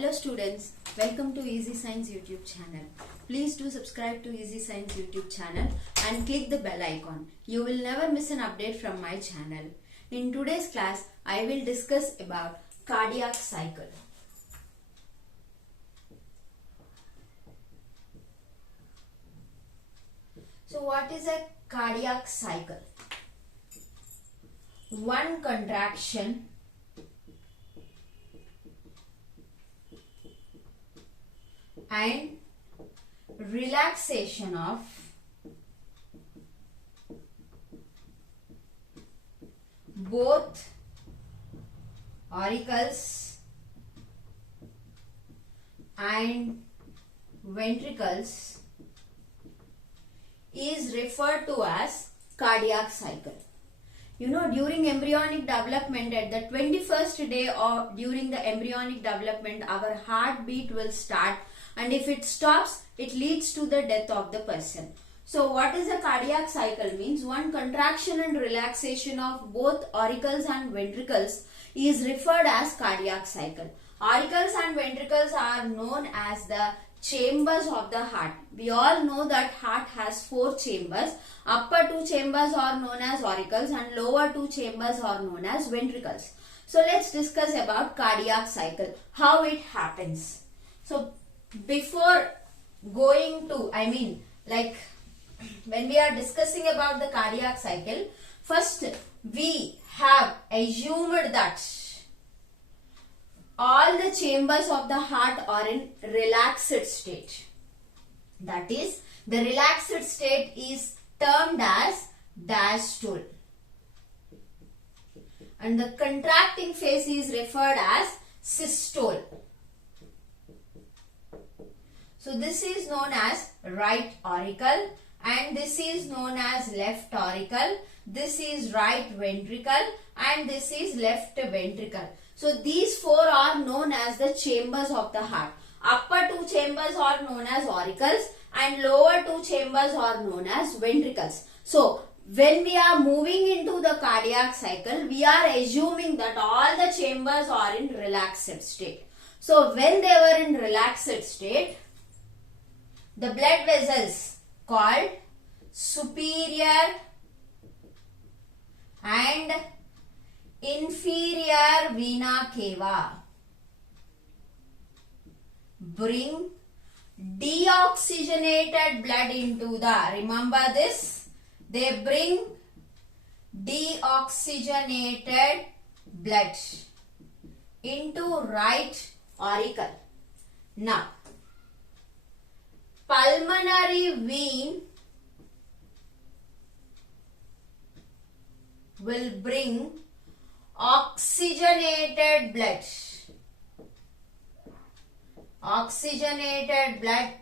Hello students, welcome to Easy Science YouTube channel. Please do subscribe to Easy Science YouTube channel and click the bell icon. You will never miss an update from my channel. In today's class, I will discuss about cardiac cycle. So what is a cardiac cycle? One contraction and relaxation of both auricles and ventricles is referred to as cardiac cycle. You know, during embryonic development, at the 21st day or during the embryonic development, our heartbeat will start, and if it stops, it leads to the death of the person. So what is a cardiac cycle means? One contraction and relaxation of both auricles and ventricles is referred as cardiac cycle. Auricles and ventricles are known as the chambers of the heart. We all know that heart has 4 chambers. Upper 2 chambers are known as auricles and lower 2 chambers are known as ventricles. So let's discuss about cardiac cycle, how it happens. So before going to, when we are discussing about the cardiac cycle, first we have assumed that all the chambers of the heart are in relaxed state. That is, the relaxed state is termed as diastole. And the contracting phase is referred as systole. So this is known as right auricle and this is known as left auricle. This is right ventricle and this is left ventricle. So these 4 are known as the chambers of the heart. Upper 2 chambers are known as auricles and lower 2 chambers are known as ventricles. So when we are moving into the cardiac cycle, we are assuming that all the chambers are in relaxed state. So when they were in relaxed state, the blood vessels called superior and inferior vena cava bring deoxygenated blood into the, remember this, they bring deoxygenated blood into right auricle. Now, pulmonary vein will bring oxygenated blood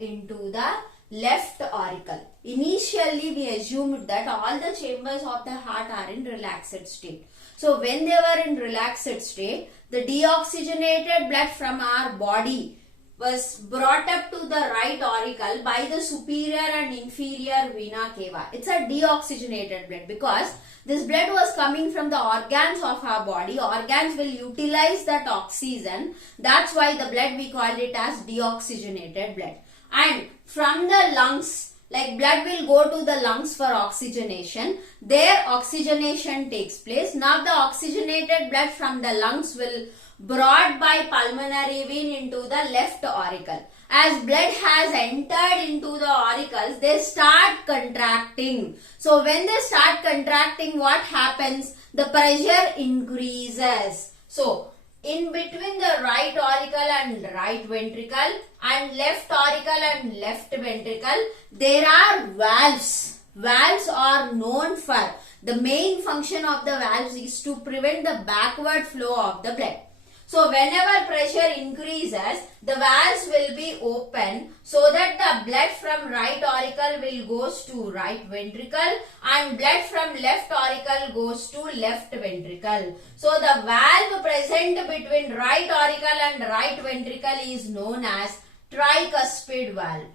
into the left auricle. Initially we assumed that all the chambers of the heart are in relaxed state. So when they were in relaxed state, the deoxygenated blood from our body was brought up to the right auricle by the superior and inferior vena cava. It's a deoxygenated blood because this blood was coming from the organs of our body. Organs will utilize that oxygen. That's why the blood we call it as deoxygenated blood. And from the lungs, like blood will go to the lungs for oxygenation. There oxygenation takes place. Now the oxygenated blood from the lungs will brought by pulmonary vein into the left auricle. As blood has entered into the auricles, they start contracting. So when they start contracting, what happens? The pressure increases. So in between the right auricle and right ventricle and left auricle and left ventricle, there are valves. Valves are known for, the main function of the valves is to prevent the backward flow of the blood. So whenever pressure increases, the valves will be open so that the blood from right auricle will goes to right ventricle and blood from left auricle goes to left ventricle. So the valve present between right auricle and right ventricle is known as tricuspid valve.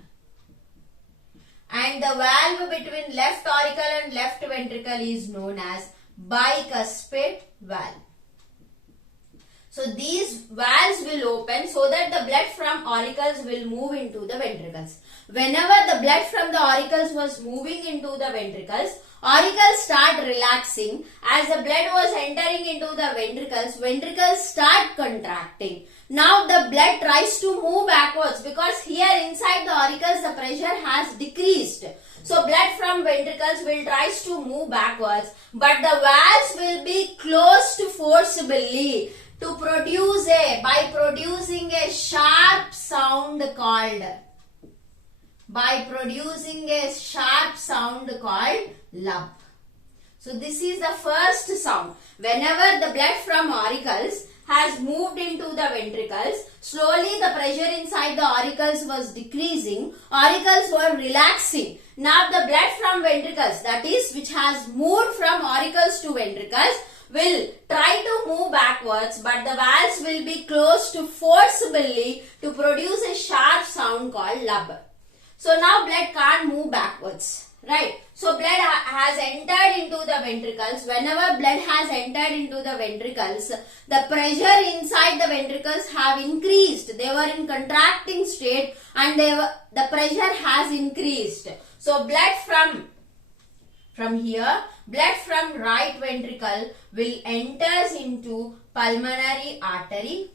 And the valve between left auricle and left ventricle is known as bicuspid valve. So these valves will open so that the blood from auricles will move into the ventricles. Whenever the blood from the auricles was moving into the ventricles, auricles start relaxing. As the blood was entering into the ventricles, ventricles start contracting. Now the blood tries to move backwards because here inside the auricles the pressure has decreased. So blood from ventricles will tries to move backwards, but the valves will be closed forcibly to produce by producing a sharp sound called lub. So this is the first sound. Whenever the blood from auricles has moved into the ventricles, slowly the pressure inside the auricles was decreasing, auricles were relaxing. Now the blood from ventricles, that is which has moved from auricles to ventricles, will try to move backwards, but the valves will be closed forcibly to produce a sharp sound called lub. So now blood can't move backwards, right? So blood has entered into the ventricles. Whenever blood has entered into the ventricles, the pressure inside the ventricles have increased. They were in contracting state and the pressure has increased. So blood from here, blood from right ventricle will enters into pulmonary artery,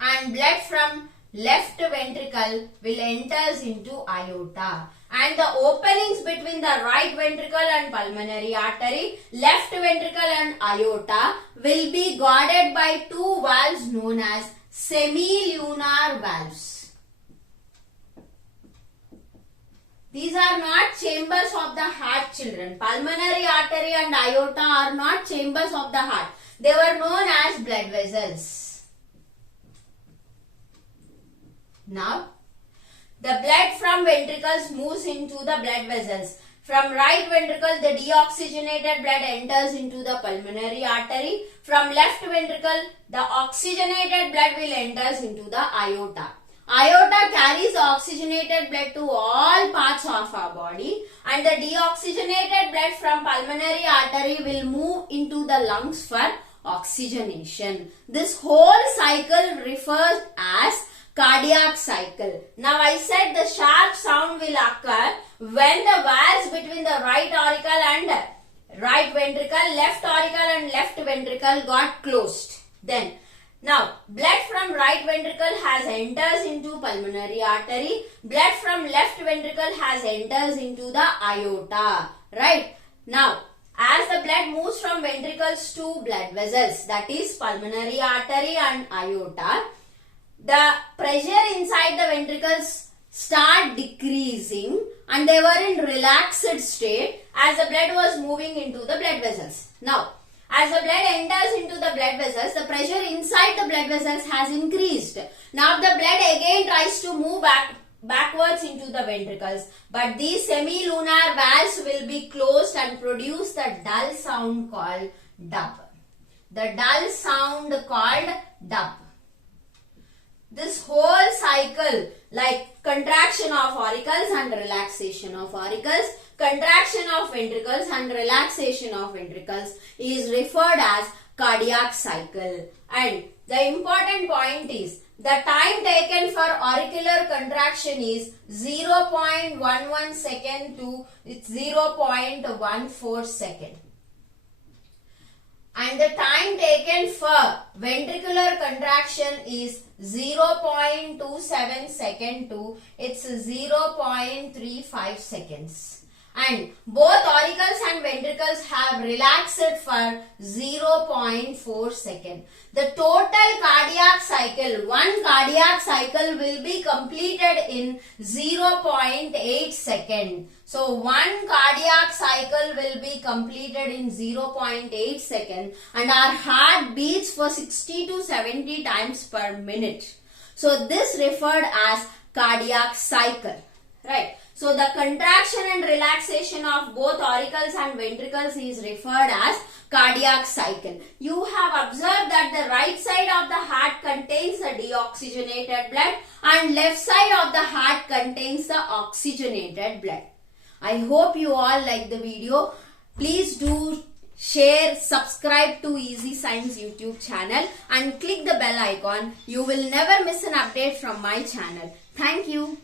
and blood from left ventricle will enters into aorta. And the openings between the right ventricle and pulmonary artery, left ventricle and aorta will be guarded by two valves known as semilunar valves. These are not chambers of the heart, children. Pulmonary artery and aorta are not chambers of the heart. They were known as blood vessels. Now, the blood from ventricles moves into the blood vessels. From right ventricle, the deoxygenated blood enters into the pulmonary artery. From left ventricle, the oxygenated blood will enters into the aorta. Aorta carries oxygenated blood to all parts of our body, and the deoxygenated blood from pulmonary artery will move into the lungs for oxygenation. This whole cycle refers as cardiac cycle. Now I said the sharp sound will occur when the valves between the right auricle and right ventricle, left auricle and left ventricle got closed. Then now, blood from right ventricle has enters into pulmonary artery. Blood from left ventricle has enters into the aorta. Right? Now, as the blood moves from ventricles to blood vessels, that is pulmonary artery and aorta, the pressure inside the ventricles start decreasing and they were in relaxed state as the blood was moving into the blood vessels. Now, as the blood enters into the blood vessels, the pressure inside the blood vessels has increased. Now the blood again tries to move backwards into the ventricles. But these semilunar valves will be closed and produce the dull sound called dub. The dull sound called dub. This whole cycle, like contraction of auricles and relaxation of auricles, contraction of ventricles and relaxation of ventricles, is referred as cardiac cycle. And the important point is the time taken for auricular contraction is 0.11 second to 0.14 second. And the time taken for ventricular contraction is 0.27 second to it's 0.35 seconds. And both auricles and ventricles have relaxed for 0.4 second. The total cardiac cycle, one cardiac cycle will be completed in 0.8 second. So one cardiac cycle will be completed in 0.8 second and our heart beats for 60 to 70 times per minute. So this referred as cardiac cycle, right? So the contraction and relaxation of both auricles and ventricles is referred as cardiac cycle. You have observed that the right side of the heart contains the deoxygenated blood and left side of the heart contains the oxygenated blood. I hope you all like the video. Please do share, subscribe to Easy Science YouTube channel and click the bell icon. You will never miss an update from my channel. Thank you.